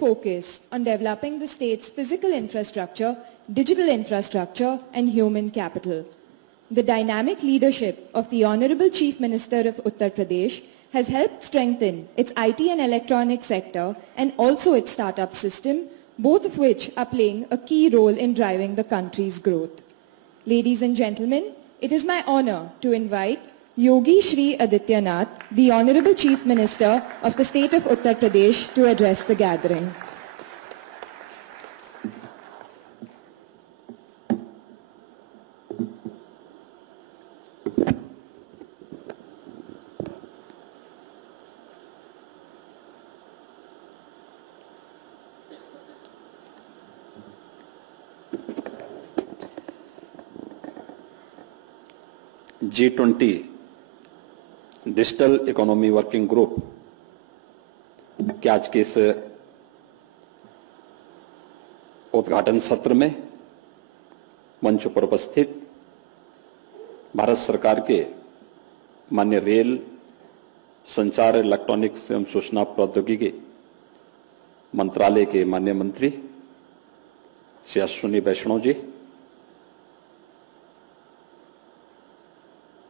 focus on developing the state's physical infrastructure, digital infrastructure, and human capital. The dynamic leadership of the Honorable Chief Minister of Uttar Pradesh has helped strengthen its IT and electronic sector and also its startup system, both of which are playing a key role in driving the country's growth. Ladies and gentlemen, it is my honor to invite Yogi Shri Adityanath, the Honorable Chief Minister of the state of Uttar Pradesh, to address the gathering. G20 digital economy working group के आज के इस उद्घाटन सत्र में मंच पर उपस्थित भारत सरकार के माननीय रेल, संचार, इलेक्ट्रॉनिक्स एवं सूचना प्रौद्योगिकी मंत्रालय के माननीय मंत्री श्री अश्विनी वैष्णव जी,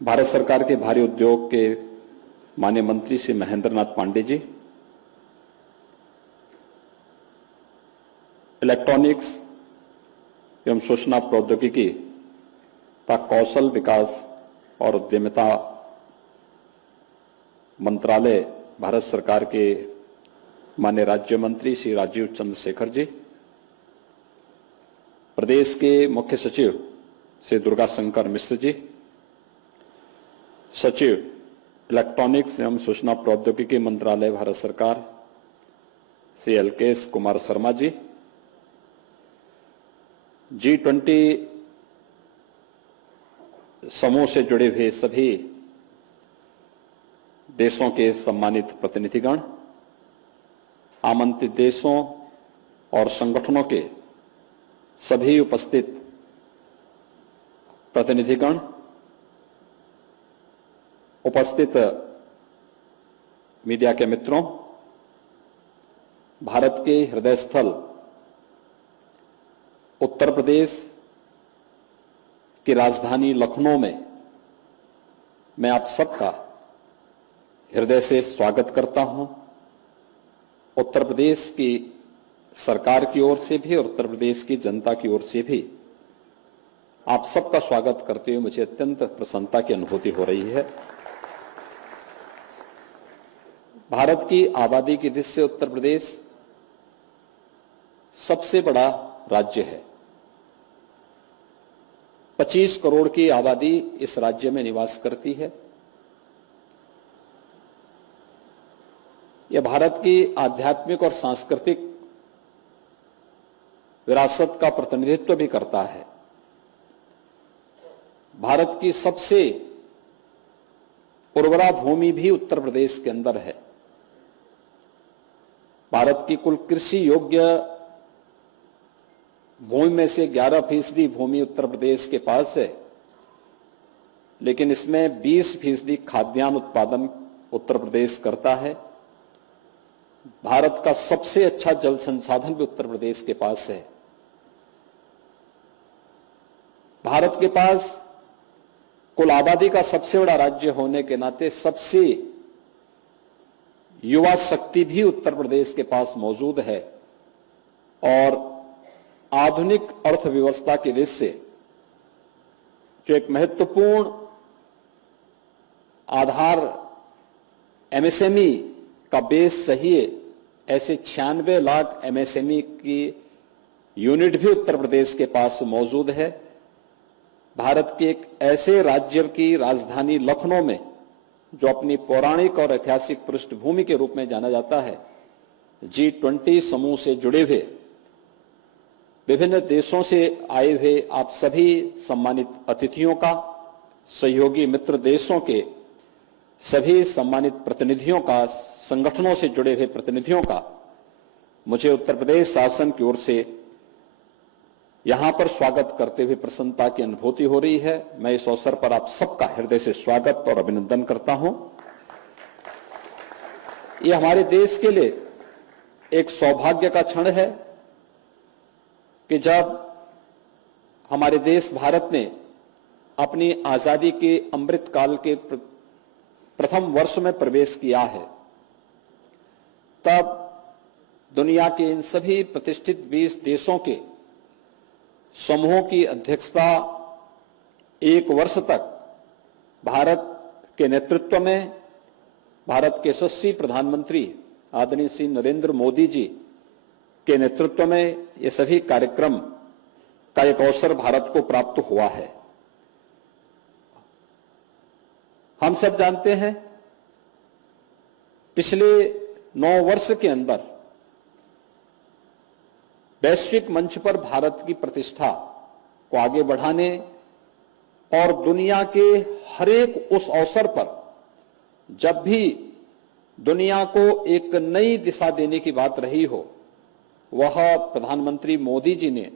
भारत सरकार के भारी उद्योग के माननीय मंत्री श्री महेंद्र नाथ पांडे जी, इलेक्ट्रॉनिक्स एवं सूचना प्रौद्योगिकी तथा कौशल विकास और उद्यमिता मंत्रालय भारत सरकार के माननीय राज्य मंत्री श्री राजीव चंद्रशेखर जी, प्रदेश के मुख्य सचिव श्री दुर्गा शंकर मिश्र जी, सचिव इलेक्ट्रॉनिक्स एवं सूचना प्रौद्योगिकी मंत्रालय भारत सरकार श्री एलकेएस कुमार शर्मा जी, G20 समूह से जुड़े हुए सभी देशों के सम्मानित प्रतिनिधिगण, आमंत्रित देशों और संगठनों के सभी उपस्थित प्रतिनिधिगण, उपस्थित मीडिया के मित्रों, भारत के हृदय स्थल उत्तर प्रदेश की राजधानी लखनऊ में मैं आप सबका हृदय से स्वागत करता हूं। उत्तर प्रदेश की सरकार की ओर से भी और उत्तर प्रदेश की जनता की ओर से भी आप सबका स्वागत करते हुए मुझे अत्यंत प्रसन्नता की अनुभूति हो रही है। भारत की आबादी की दृष्टि से उत्तर प्रदेश सबसे बड़ा राज्य है। 25 करोड़ की आबादी इस राज्य में निवास करती है। यह भारत की आध्यात्मिक और सांस्कृतिक विरासत का प्रतिनिधित्व भी करता है। भारत की सबसे उर्वरा भूमि भी उत्तर प्रदेश के अंदर है। भारत की कुल कृषि योग्य भूमि में से 11% भूमि उत्तर प्रदेश के पास है, लेकिन इसमें 20% खाद्यान्न उत्पादन उत्तर प्रदेश करता है। भारत का सबसे अच्छा जल संसाधन भी उत्तर प्रदेश के पास है। भारत के पास कुल आबादी का सबसे बड़ा राज्य होने के नाते सबसे युवा शक्ति भी उत्तर प्रदेश के पास मौजूद है और आधुनिक अर्थव्यवस्था की दृष्टि से जो एक महत्वपूर्ण आधार एमएसएमई का बेस सही है, ऐसे 96 लाख एमएसएमई की यूनिट भी उत्तर प्रदेश के पास मौजूद है। भारत के एक ऐसे राज्य की राजधानी लखनऊ में जो अपनी पौराणिक और ऐतिहासिक पृष्ठभूमि के रूप में जाना जाता है, G20 समूह से जुड़े हुए विभिन्न देशों से आए हुए आप सभी सम्मानित अतिथियों का, सहयोगी मित्र देशों के सभी सम्मानित प्रतिनिधियों का, संगठनों से जुड़े हुए प्रतिनिधियों का मुझे उत्तर प्रदेश शासन की ओर से यहां पर स्वागत करते हुए प्रसन्नता की अनुभूति हो रही है। मैं इस अवसर पर आप सबका हृदय से स्वागत और अभिनंदन करता हूं। यह हमारे देश के लिए एक सौभाग्य का क्षण है कि जब हमारे देश भारत ने अपनी आजादी के अमृत काल के प्रथम वर्ष में प्रवेश किया है, तब दुनिया के इन सभी प्रतिष्ठित 20 देशों के समूहों की अध्यक्षता एक वर्ष तक भारत के नेतृत्व में भारत के यशस्वी प्रधानमंत्री आदरणीय श्री नरेंद्र मोदी जी के नेतृत्व में ये सभी कार्यक्रम का एक अवसर भारत को प्राप्त हुआ है। हम सब जानते हैं पिछले 9 वर्ष के अंदर वैश्विक मंच पर भारत की प्रतिष्ठा को आगे बढ़ाने और दुनिया के हर एक उस अवसर पर जब भी दुनिया को एक नई दिशा देने की बात रही हो, वह प्रधानमंत्री मोदी जी ने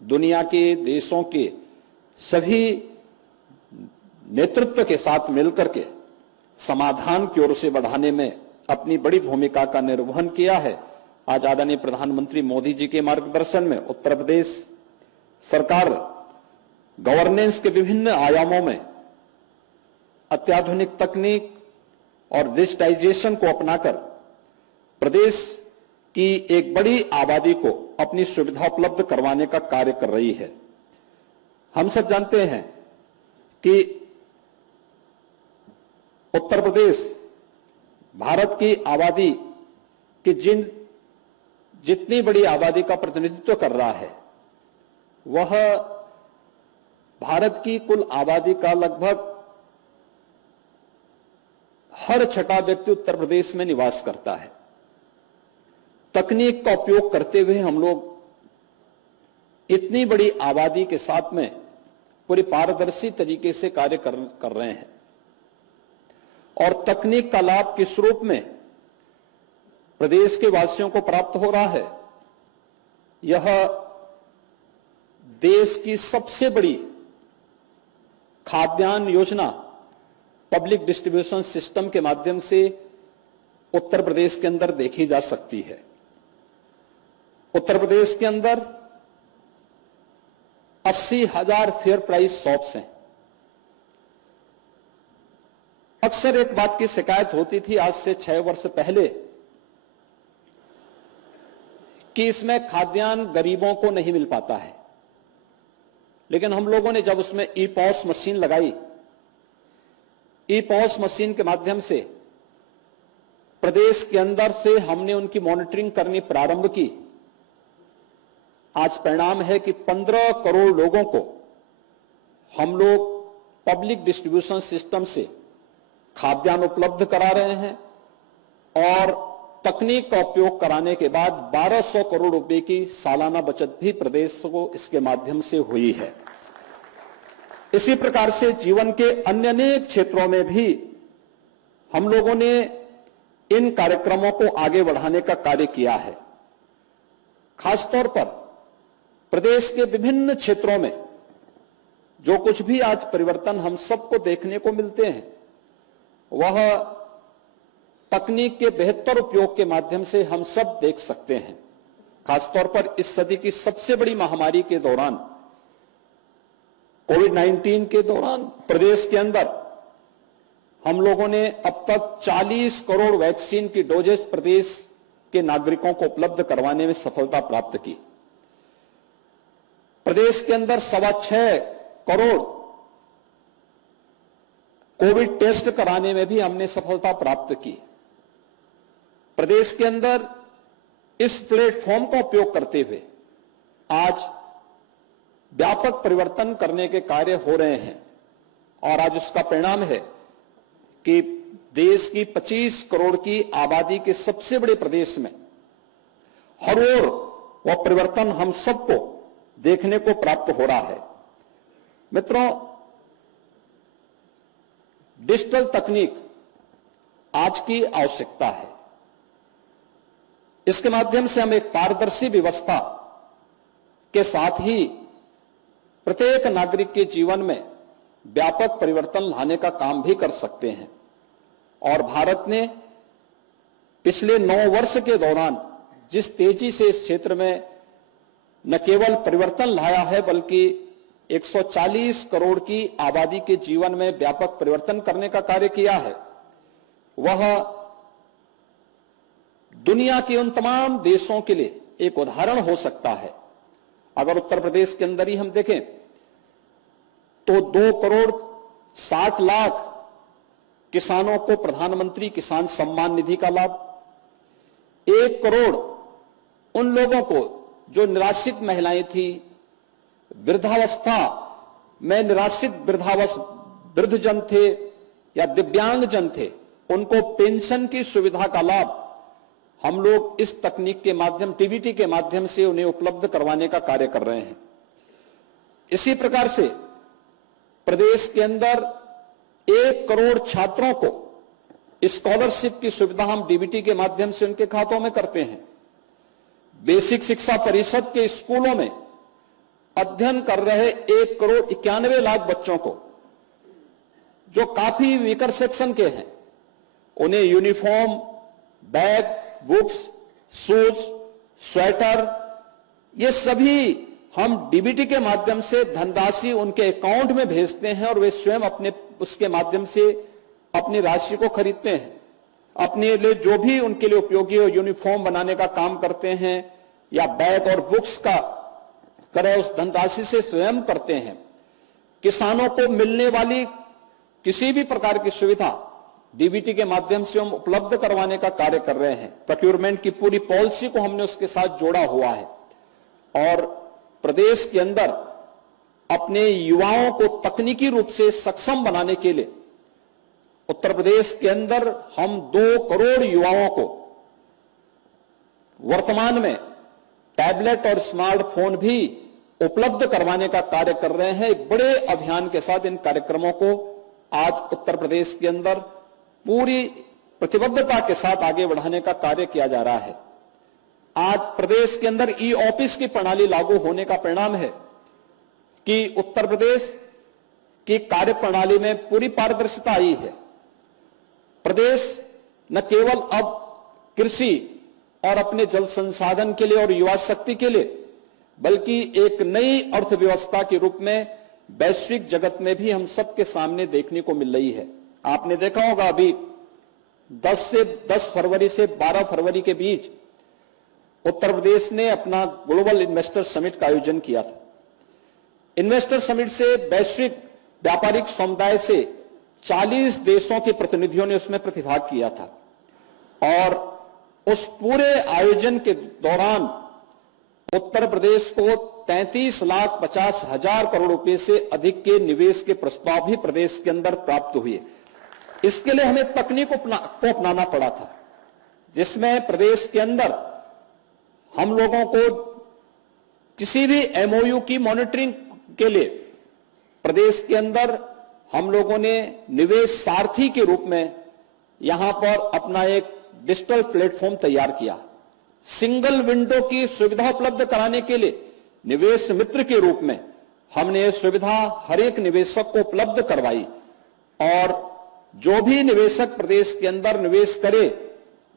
दुनिया के देशों के सभी नेतृत्व के साथ मिलकर के समाधान की ओर से बढ़ाने में अपनी बड़ी भूमिका का निर्वहन किया है। आज आदरणीय प्रधानमंत्री मोदी जी के मार्गदर्शन में उत्तर प्रदेश सरकार गवर्नेंस के विभिन्न आयामों में अत्याधुनिक तकनीक और डिजिटाइजेशन को अपनाकर प्रदेश की एक बड़ी आबादी को अपनी सुविधा उपलब्ध करवाने का कार्य कर रही है। हम सब जानते हैं कि उत्तर प्रदेश भारत की आबादी की जितनी बड़ी आबादी का प्रतिनिधित्व कर रहा है, वह भारत की कुल आबादी का लगभग हर छठा व्यक्ति उत्तर प्रदेश में निवास करता है। तकनीक का उपयोग करते हुए हम लोग इतनी बड़ी आबादी के साथ में पूरी पारदर्शी तरीके से कार्य कर रहे हैं और तकनीक का लाभ किस रूप में प्रदेश के वासियों को प्राप्त हो रहा है, यह देश की सबसे बड़ी खाद्यान्न योजना पब्लिक डिस्ट्रीब्यूशन सिस्टम के माध्यम से उत्तर प्रदेश के अंदर देखी जा सकती है। उत्तर प्रदेश के अंदर 80,000 फेयर प्राइस शॉप्स हैं। अक्सर एक बात की शिकायत होती थी आज से 6 वर्ष पहले कि इसमें खाद्यान्न गरीबों को नहीं मिल पाता है, लेकिन हम लोगों ने जब उसमें ई पॉस मशीन लगाई, ई पॉस मशीन के माध्यम से प्रदेश के अंदर से हमने उनकी मॉनिटरिंग करनी प्रारंभ की। आज परिणाम है कि 15 करोड़ लोगों को हम लोग पब्लिक डिस्ट्रीब्यूशन सिस्टम से खाद्यान्न उपलब्ध करा रहे हैं और तकनीक का उपयोग कराने के बाद 1200 करोड़ रुपए की सालाना बचत भी प्रदेश को इसके माध्यम से हुई है। इसी प्रकार से जीवन के अन्य अनेक क्षेत्रों में भी हम लोगों ने इन कार्यक्रमों को आगे बढ़ाने का कार्य किया है। खासतौर पर प्रदेश के विभिन्न क्षेत्रों में जो कुछ भी आज परिवर्तन हम सबको देखने को मिलते हैं, वह तकनीक के बेहतर उपयोग के माध्यम से हम सब देख सकते हैं। खासतौर पर इस सदी की सबसे बड़ी महामारी के दौरान, कोविड-19 के दौरान प्रदेश के अंदर हम लोगों ने अब तक 40 करोड़ वैक्सीन की डोजेस प्रदेश के नागरिकों को उपलब्ध करवाने में सफलता प्राप्त की। प्रदेश के अंदर 6.25 करोड़ कोविड टेस्ट कराने में भी हमने सफलता प्राप्त की। प्रदेश के अंदर इस प्लेटफॉर्म का उपयोग करते हुए आज व्यापक परिवर्तन करने के कार्य हो रहे हैं और आज उसका परिणाम है कि देश की 25 करोड़ की आबादी के सबसे बड़े प्रदेश में हर ओर वह परिवर्तन हम सबको देखने को प्राप्त हो रहा है। मित्रों, डिजिटल तकनीक आज की आवश्यकता है। इसके माध्यम से हम एक पारदर्शी व्यवस्था के साथ ही प्रत्येक नागरिक के जीवन में व्यापक परिवर्तन लाने का काम भी कर सकते हैं और भारत ने पिछले 9 वर्ष के दौरान जिस तेजी से इस क्षेत्र में न केवल परिवर्तन लाया है बल्कि 140 करोड़ की आबादी के जीवन में व्यापक परिवर्तन करने का कार्य किया है, वह दुनिया के उन तमाम देशों के लिए एक उदाहरण हो सकता है। अगर उत्तर प्रदेश के अंदर ही हम देखें तो 2 करोड़ 60 लाख किसानों को प्रधानमंत्री किसान सम्मान निधि का लाभ, 1 करोड़ उन लोगों को जो निराश्रित महिलाएं थी, वृद्धावस्था में निराश्रित वृद्धजन थे या दिव्यांग जन थे, उनको पेंशन की सुविधा का लाभ हम लोग इस तकनीक के माध्यम डीबीटी के माध्यम से उन्हें उपलब्ध करवाने का कार्य कर रहे हैं। इसी प्रकार से प्रदेश के अंदर 1 करोड़ छात्रों को स्कॉलरशिप की सुविधा हम डीबीटी के माध्यम से उनके खातों में करते हैं। बेसिक शिक्षा परिषद के स्कूलों में अध्ययन कर रहे 1 करोड़ 91 लाख बच्चों को, जो काफी वीकर सेक्शन के हैं, उन्हें uniform, bag, books, shoes, sweater, ये सभी हम डीबीटी के माध्यम से धनराशि उनके अकाउंट में भेजते हैं और वे स्वयं अपने उसके माध्यम से अपनी राशि को खरीदते हैं। अपने लिए जो भी उनके लिए उपयोगी हो, यूनिफॉर्म बनाने का काम करते हैं या बैग और बुक्स का क्रय उस धनराशि से स्वयं करते हैं। किसानों को मिलने वाली किसी भी प्रकार की सुविधा डीबीटी के माध्यम से हम उपलब्ध करवाने का कार्य कर रहे हैं। प्रोक्योरमेंट की पूरी पॉलिसी को हमने उसके साथ जोड़ा हुआ है और प्रदेश के अंदर अपने युवाओं को तकनीकी रूप से सक्षम बनाने के लिए उत्तर प्रदेश के अंदर हम 2 करोड़ युवाओं को वर्तमान में टैबलेट और स्मार्टफोन भी उपलब्ध करवाने का कार्य कर रहे हैं। एक बड़े अभियान के साथ इन कार्यक्रमों को आज उत्तर प्रदेश के अंदर पूरी प्रतिबद्धता के साथ आगे बढ़ाने का कार्य किया जा रहा है। आज प्रदेश के अंदर ई ऑफिस की प्रणाली लागू होने का परिणाम है कि उत्तर प्रदेश की कार्य प्रणाली में पूरी पारदर्शिता आई है। प्रदेश न केवल अब कृषि और अपने जल संसाधन के लिए और युवा शक्ति के लिए, बल्कि एक नई अर्थव्यवस्था के रूप में वैश्विक जगत में भी हम सबके सामने देखने को मिल रही है। आपने देखा होगा अभी 10 फरवरी से 12 फरवरी के बीच उत्तर प्रदेश ने अपना ग्लोबल इन्वेस्टर समिट का आयोजन किया था। इन्वेस्टर समिट से वैश्विक व्यापारिक समुदाय से 40 देशों के प्रतिनिधियों ने उसमें प्रतिभाग किया था और उस पूरे आयोजन के दौरान उत्तर प्रदेश को 33,50,000 करोड़ रुपए से अधिक के निवेश के प्रस्ताव भी प्रदेश के अंदर प्राप्त हुए। इसके लिए हमें तकनीक को अपनाना पड़ा था, जिसमें प्रदेश के अंदर हम लोगों को किसी भी एमओयू की मॉनिटरिंग के लिए प्रदेश के अंदर हम लोगों ने निवेश सारथी के रूप में यहां पर अपना एक डिजिटल प्लेटफॉर्म तैयार किया। सिंगल विंडो की सुविधा उपलब्ध कराने के लिए निवेश मित्र के रूप में हमने यह सुविधा हर एक निवेशक को उपलब्ध करवाई और जो भी निवेशक प्रदेश के अंदर निवेश करे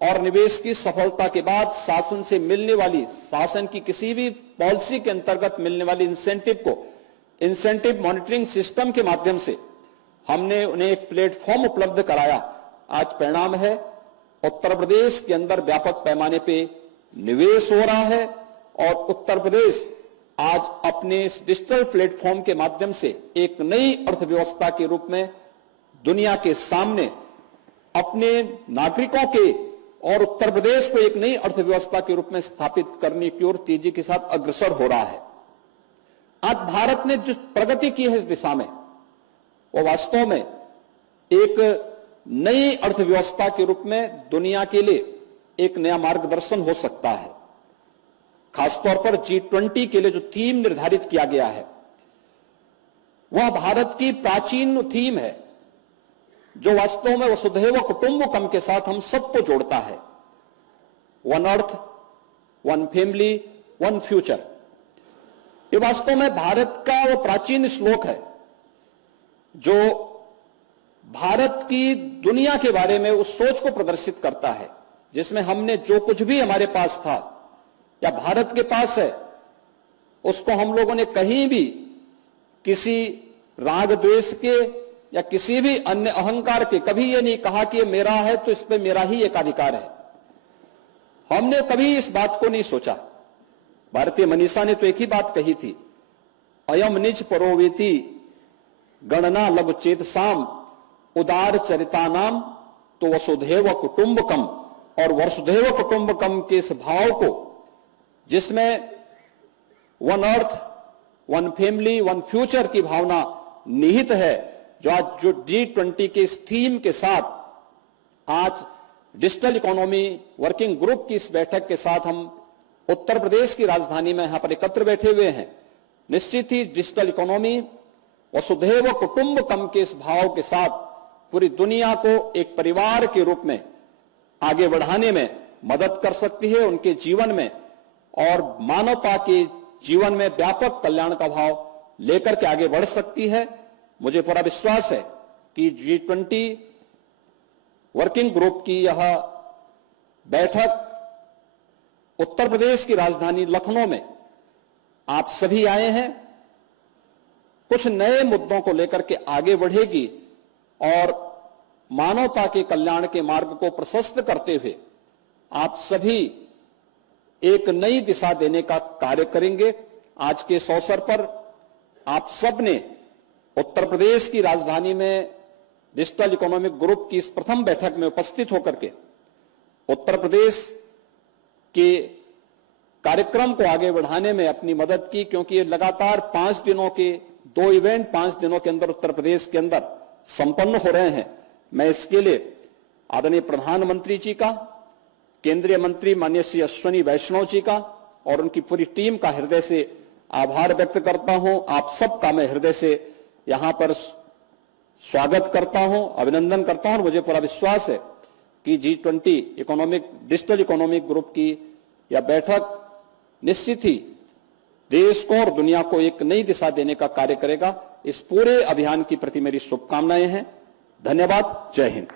और निवेश की सफलता के बाद शासन से मिलने वाली, शासन की किसी भी पॉलिसी के अंतर्गत मिलने वाली इंसेंटिव को इंसेंटिव मॉनिटरिंग सिस्टम के माध्यम से हमने उन्हें एक प्लेटफॉर्म उपलब्ध कराया। आज परिणाम है उत्तर प्रदेश के अंदर व्यापक पैमाने पे निवेश हो रहा है और उत्तर प्रदेश आज अपने इस डिजिटल प्लेटफॉर्म के माध्यम से एक नई अर्थव्यवस्था के रूप में दुनिया के सामने अपने नागरिकों के और उत्तर प्रदेश को एक नई अर्थव्यवस्था के रूप में स्थापित करने की ओर तेजी के साथ अग्रसर हो रहा है। आज भारत ने जो प्रगति की है इस दिशा में, वो वास्तव में एक नई अर्थव्यवस्था के रूप में दुनिया के लिए एक नया मार्गदर्शन हो सकता है। खासतौर पर G20 के लिए जो थीम निर्धारित किया गया है वह भारत की प्राचीन थीम है, जो वास्तव में वसुधैव कुटुंबकम के साथ हम सबको जोड़ता है। One earth, one family, one future. ये वास्तव में भारत का वो प्राचीन श्लोक है जो भारत की दुनिया के बारे में उस सोच को प्रदर्शित करता है, जिसमें हमने जो कुछ भी हमारे पास था या भारत के पास है, उसको हम लोगों ने कहीं भी किसी राग द्वेष के या किसी भी अन्य अहंकार के कभी ये नहीं कहा कि ये मेरा है तो इस पे मेरा ही एकाधिकार है। हमने कभी इस बात को नहीं सोचा। भारतीय मनीषा ने तो एक ही बात कही थी, अयम निज परोवेति गणना लघु चेतसाम उदार चरिता नाम, तो वसुधैव कुटुंबकम, और वसुधैव कुटुंबकम के इस भाव को जिसमें one earth, one family, one future की भावना निहित है, जो आज जो G20 के इस थीम के साथ आज डिजिटल इकोनॉमी वर्किंग ग्रुप की इस बैठक के साथ हम उत्तर प्रदेश की राजधानी में यहां पर एकत्र बैठे हुए हैं। निश्चित ही डिजिटल इकोनॉमी वसुधैव कुटुंबकम के इस भाव के साथ पूरी दुनिया को एक परिवार के रूप में आगे बढ़ाने में मदद कर सकती है, उनके जीवन में और मानवता के जीवन में व्यापक कल्याण का भाव लेकर के आगे बढ़ सकती है। मुझे पूरा विश्वास है कि G20 वर्किंग ग्रुप की यह बैठक उत्तर प्रदेश की राजधानी लखनऊ में आप सभी आए हैं, कुछ नए मुद्दों को लेकर के आगे बढ़ेगी और मानवता के कल्याण के मार्ग को प्रशस्त करते हुए आप सभी एक नई दिशा देने का कार्य करेंगे। आज के इस अवसर पर आप सब ने उत्तर प्रदेश की राजधानी में डिजिटल इकोनॉमिक ग्रुप की इस प्रथम बैठक में उपस्थित होकर के उत्तर प्रदेश के कार्यक्रम को आगे बढ़ाने में अपनी मदद की, क्योंकि ये लगातार 5 दिनों के 2 इवेंट 5 दिनों के अंदर उत्तर प्रदेश के अंदर संपन्न हो रहे हैं। मैं इसके लिए आदरणीय प्रधानमंत्री जी का, केंद्रीय मंत्री माननीय श्री अश्विनी वैष्णव जी का और उनकी पूरी टीम का हृदय से आभार व्यक्त करता हूं। आप सबका मैं हृदय से यहां पर स्वागत करता हूं, अभिनंदन करता हूं और मुझे पूरा विश्वास है कि G20 economic digital economic group की यह बैठक निश्चित ही देश को और दुनिया को एक नई दिशा देने का कार्य करेगा। इस पूरे अभियान की प्रति मेरी शुभकामनाएं हैं। धन्यवाद। जय Hind.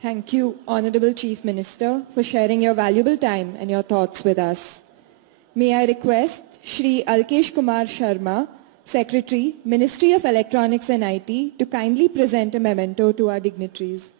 Thank you, Honorable Chief Minister, for sharing your valuable time and your thoughts with us. May I request Shri Alkesh Kumar Sharma, Secretary, Ministry of Electronics and IT, to kindly present a memento to our dignitaries.